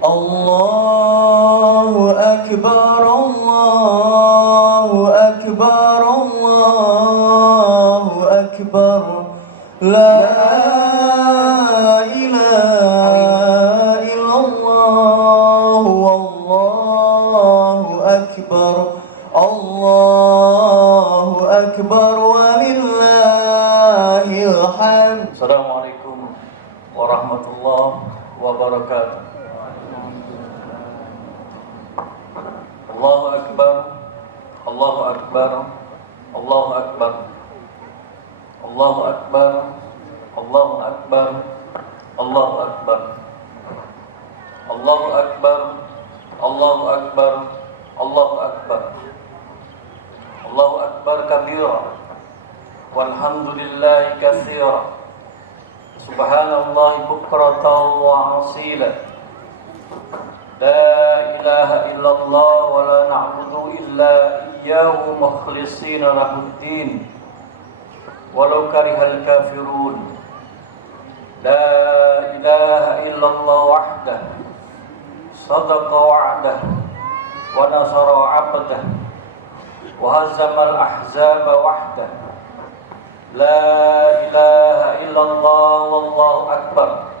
Allahu Akbar, Allahu Akbar, Allahu Akbar. La ilaha illallah, wallahu akbar, Allahu akbar, walillahil hamd. Assalamualaikum warahmatullahi wabarakatuh. Allahu akbar, Allahu akbar, Allahu akbar, Allahu akbar, Allahu akbar, Allahu akbar, Allahu akbar, Allahu akbar, Allahu akbar, Allahu akbar kabira, walhamdulillahi katsira, subhanallahi bukratan wa asila. La ilaha illallah wa la na'budu illa iyyahu mukhlishina lahuddin walau karihal kafirun. La ilaha illallah wahdah sadaqa wa'dah wa nasara 'abdah wa hazamal ahzaba wahdah. La ilaha illallah wallahu akbar,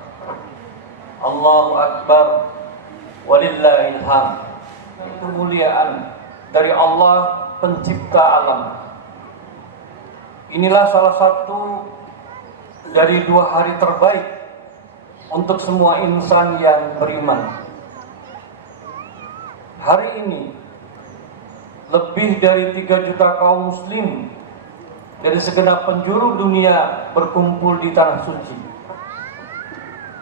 Allahu akbar, walillahil hamd. Kemuliaan dari Allah pencipta alam. Inilah salah satu dari 2 hari terbaik untuk semua insan yang beriman. Hari ini lebih dari 3 juta kaum muslim dari segenap penjuru dunia berkumpul di tanah suci,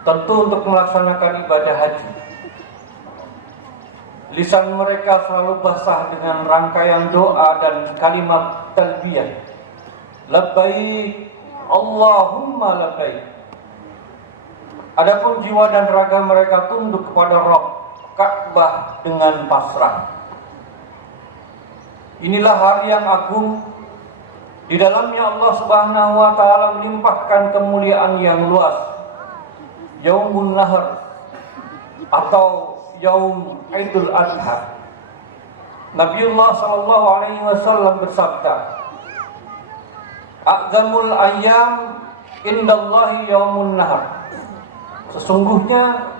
tentu untuk melaksanakan ibadah haji. Lisan mereka selalu basah dengan rangkaian doa dan kalimat talbiyah. Labbaik Allahumma labbaik. Adapun jiwa dan raga mereka tunduk kepada Rabb Ka'bah dengan pasrah. Inilah hari yang agung. Di dalamnya Allah Subhanahu wa taala melimpahkan kemuliaan yang luas. Yaumun Nahr atau Yaum Idul Adha. Nabiullah sallallahu alaihi wasallam bersabda, "A'zamul ayyam indallahi yaumun nahr." Sesungguhnya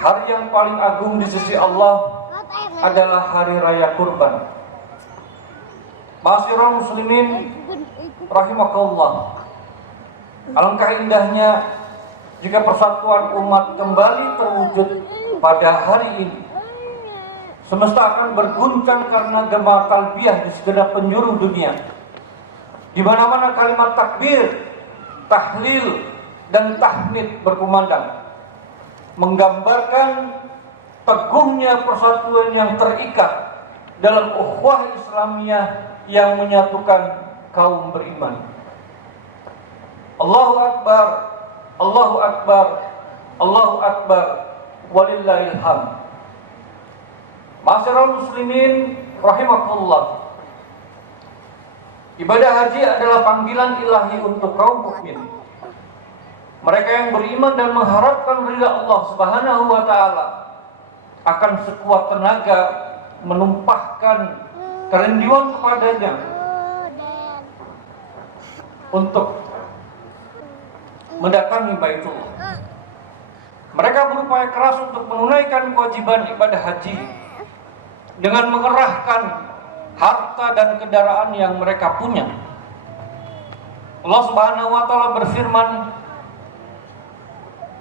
hari yang paling agung di sisi Allah adalah hari raya kurban. Ma'asyiral muslimin rahimakallah. Alangkah indahnya jika persatuan umat kembali terwujud pada hari ini. Semesta akan berguncang karena gema talbiyah di segenap penjuru dunia. Di mana-mana kalimat takbir, tahlil, dan tahmid berkumandang, menggambarkan teguhnya persatuan yang terikat dalam ukhuwah Islamiyah yang menyatukan kaum beriman. Allahu Akbar, Allahu Akbar, Allahu Akbar, walillahil hamd. Ma'asyiral muslimin rahimakumullah. Ibadah haji adalah panggilan ilahi untuk kaum mukmin. Mereka yang beriman dan mengharapkan ridha Allah Subhanahu wa taala akan sekuat tenaga menumpahkan kerinduan kepadanya untuk mendatangi Baitullah. Mereka berupaya keras untuk menunaikan kewajiban ibadah haji dengan mengerahkan harta dan kendaraan yang mereka punya. Allah Subhanahu wa taala berfirman,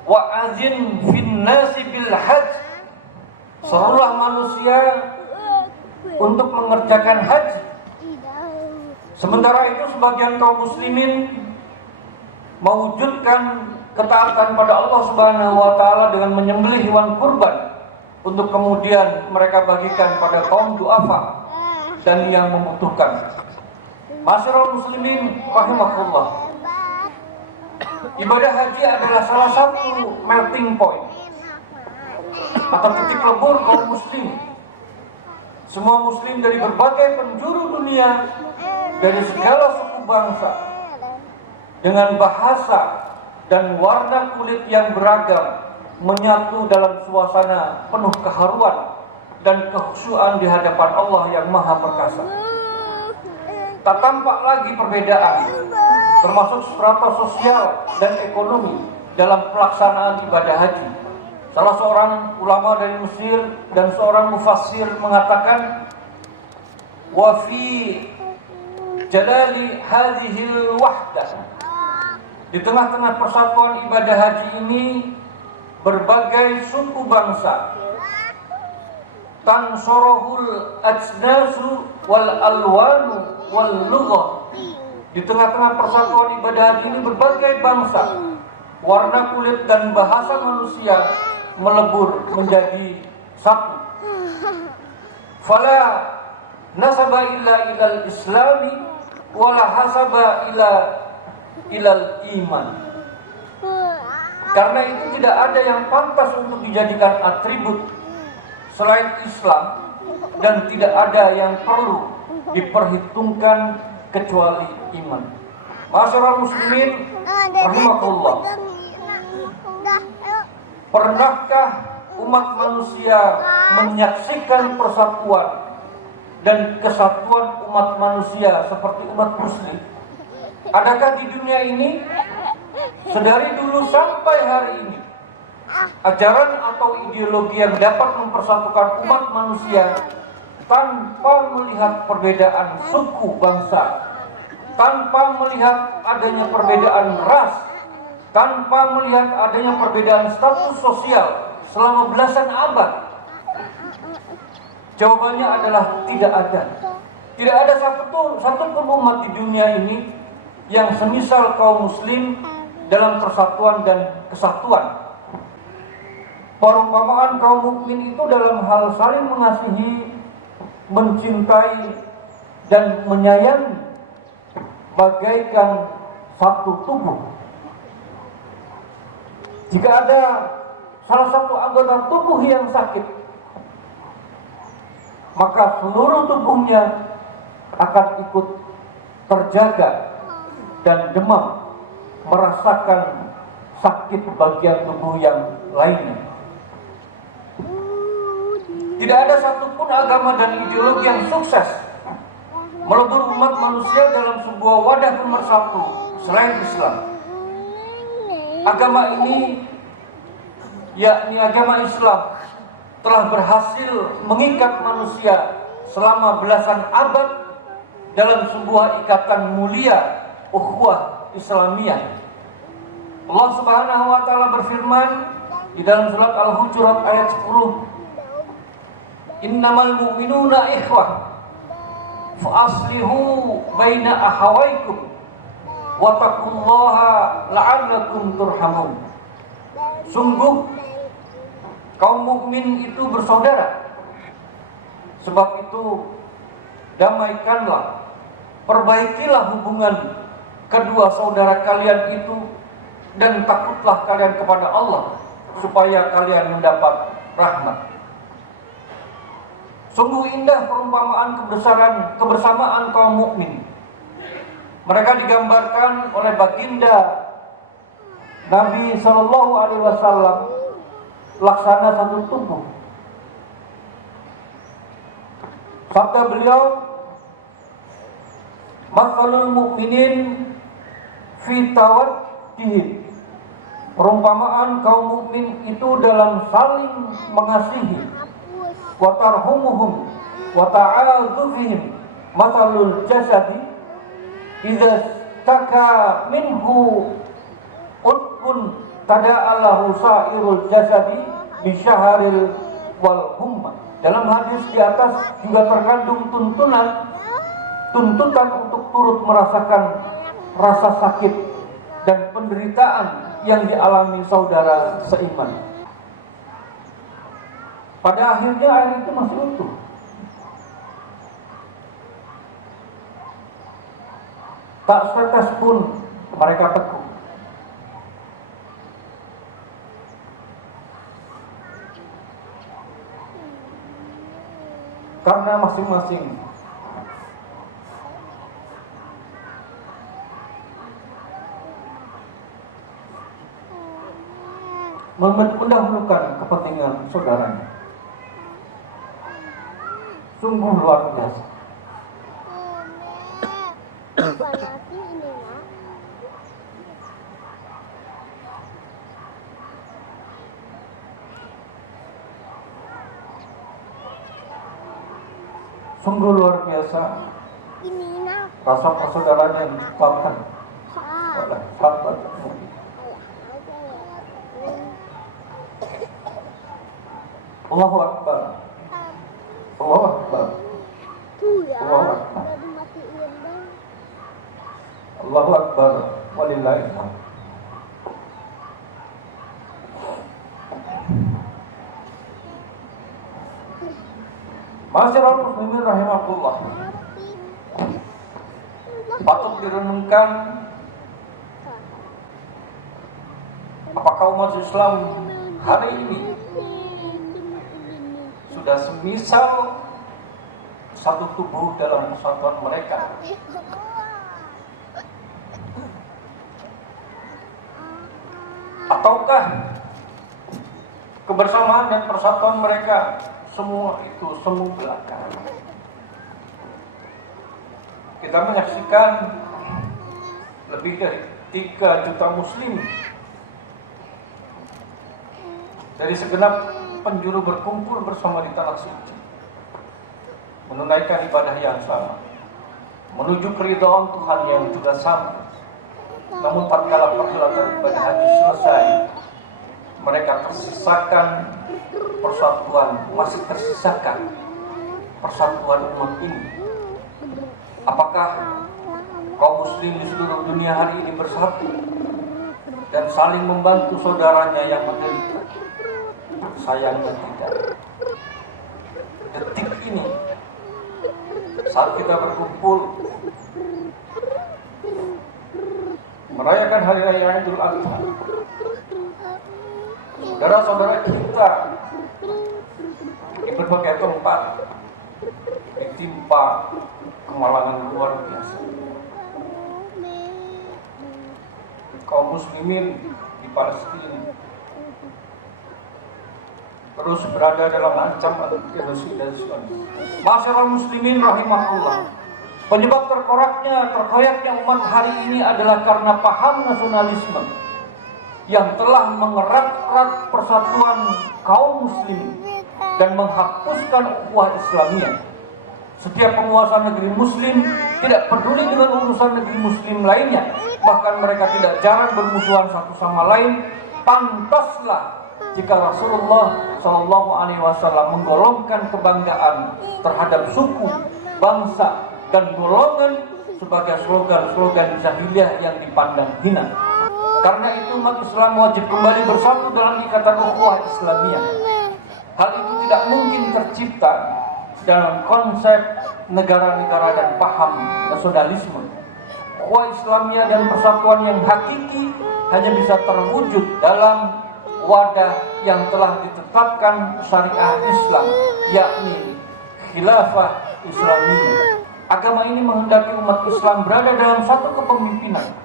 "Wa azin fin nasi bil hajj." Serulah manusia untuk mengerjakan haji. Sementara itu sebagian kaum muslimin mewujudkan ketaatan pada Allah Subhanahu wa taala dengan menyembelih hewan kurban untuk kemudian mereka bagikan pada kaum du'afa dan yang membutuhkan. Ma'asyiral muslimin rahimakumullah. Ibadah haji adalah salah satu melting point atau titik lebur kaum muslim. Semua muslim dari berbagai penjuru dunia, dari segala suku bangsa, dengan bahasa dan warna kulit yang beragam, menyatu dalam suasana penuh keharuan dan kekhusyuan di hadapan Allah yang Maha Perkasa. Tak tampak lagi perbedaan, termasuk strata sosial dan ekonomi dalam pelaksanaan ibadah haji. Salah seorang ulama dari Mesir dan seorang mufassir mengatakan, wa fi jalali hadhil wahdah, di tengah-tengah persatuan ibadah haji ini berbagai suku bangsa, tansorohul ajnasu wal alwanu wal lughah. Di tengah-tengah persatuan ibadah haji ini berbagai bangsa, warna kulit dan bahasa manusia melebur menjadi satu. Fala nasaba illa ilal islami wala hasaba ilal iman. Karena itu tidak ada yang pantas untuk dijadikan atribut selain Islam, dan tidak ada yang perlu diperhitungkan kecuali iman. Masyarakat muslimin rahimakumullah, pernahkah umat manusia menyaksikan persatuan dan kesatuan umat manusia seperti umat muslim? Adakah di dunia ini sedari dulu sampai hari ini ajaran atau ideologi yang dapat mempersatukan umat manusia tanpa melihat perbedaan suku bangsa, tanpa melihat adanya perbedaan ras, tanpa melihat adanya perbedaan status sosial selama belasan abad? Jawabannya adalah tidak ada. Tidak ada satupun umat di dunia ini yang semisal kaum muslim dalam persatuan dan kesatuan. Perumpamaan kaum mukmin itu dalam hal saling mengasihi, mencintai, dan menyayangi bagaikan satu tubuh. Jika ada salah satu anggota tubuh yang sakit, maka seluruh tubuhnya akan ikut terjaga dan demam, merasakan sakit bagian tubuh yang lainnya. Tidak ada satupun agama dan ideologi yang sukses melebur umat manusia dalam sebuah wadah pemersatu selain Islam. Agama ini, yakni agama Islam, telah berhasil mengikat manusia selama belasan abad dalam sebuah ikatan mulia, ukhuwah Islamiyah. Allah Subhanahu wa taala berfirman di dalam surat Al-Hujurat ayat 10, innamal mu'minuna ikhwah fa aslihu baina akhawaykum wattaqullaha la'allakum turhamun. Sungguh kaum mukmin itu bersaudara, sebab itu damaikanlah, perbaikilah hubungan kedua saudara kalian itu, dan takutlah kalian kepada Allah supaya kalian mendapat rahmat. Sungguh indah perumpamaan kebersamaan kaum mukmin. Mereka digambarkan oleh baginda Nabi Shallallahu Alaihi Wasallam laksana satu tubuh. Sabda beliau, "Matsalul mu'minin fi tawaddihim." Perumpamaan kaum mukmin itu dalam saling mengasihi, wa tarhumuhum wa ta'adzufihim, matsalul jasadi idza taka minhu utbun tada'alahu sa'irul jasadi bisyaharil wal humma. Dalam hadis di atas juga terkandung tuntutan untuk turut merasakan rasa sakit dan penderitaan yang dialami saudara seiman. Pada akhirnya air itu masih utuh. Tak setetes pun mereka tekuk. Karena masing-masing mendahulukan kepentingan saudaranya. Sungguh luar biasa. Sungguh luar biasa rasa persaudaraan yang diciptakan oleh sahabat Nabi. Allahu Akbar. Allahu Akbar. Allahu Akbar. Allahu Akbar. Walillahil hamd. Masyaallah muslimin rahimakumullah. Patut direnungkan apakah umat Islam hari ini sudah semisal satu tubuh dalam persatuan mereka, ataukah kebersamaan dan persatuan mereka semua itu semu belaka. Kita menyaksikan lebih dari 3 juta muslim dari segenap penjuru berkumpul bersama di tanah suci, menunaikan ibadah yang sama, menuju keridhaan Tuhan yang juga sama. Namun tatkala perhelatan ibadah haji selesai, mereka tersisakan persatuan, masih tersisakan persatuan umat ini. Apakah kaum muslim di seluruh dunia hari ini bersatu dan saling membantu saudaranya yang menderita? Sayangnya tidak. Detik ini saat kita berkumpul merayakan hari raya Idul Adha, saudara-saudara kita di berbagai tempat ditimpa kemalangan luar biasa. Kaum muslimin di Palestina terus berada dalam ancaman genosida. Masyaallah muslimin rahimahullah. Penyebab terkoyaknya umat hari ini adalah karena paham nasionalisme yang telah mengerat-erat persatuan kaum muslim dan menghapuskan ukhuwah Islamiyah. Setiap penguasa negeri muslim tidak peduli dengan urusan negeri muslim lainnya, bahkan mereka tidak jarang bermusuhan satu sama lain. Pantaslah jika Rasulullah SAW menggolongkan kebanggaan terhadap suku, bangsa, dan golongan sebagai slogan-slogan jahiliyah yang dipandang hina. Karena itu umat Islam wajib kembali bersatu dalam ikatan ukhuwah Islamiyah. Hal itu tidak mungkin tercipta dalam konsep negara-negara dan paham nasionalisme. Ukhuwah Islamiyah dan persatuan yang hakiki hanya bisa terwujud dalam wadah yang telah ditetapkan syariah Islam, yakni khilafah Islamiyah. Agama ini menghendaki umat Islam berada dalam satu kepemimpinan.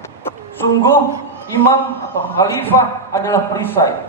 Sungguh imam atau khalifah adalah perisai